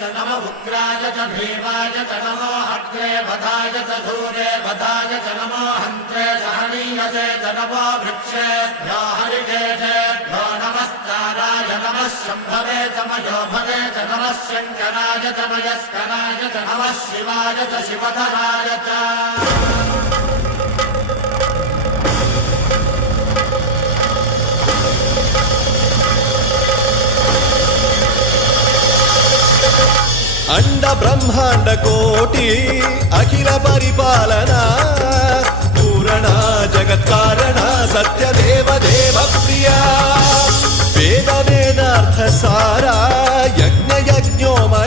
च नम उग्राय च भीमाय च नमो अग्रे वधाय च धूरे वधाय च नमो हन्त्रे च हनीयसे च नमो वृक्षेभ्यो हरिकेशेभ्यो नमस्काराय नमः शम्भवे च मयो भवे च नमः शङ्कराय च मयस्कराय च नमः शिवाय च शिवधराय च अंड ब्रह्मांड कोटि अखिल परिपालना पूरण जगत्कारण सत्यदेव देव प्रिया वेद वेदार्थ सारा यज्ञ यज्ञोम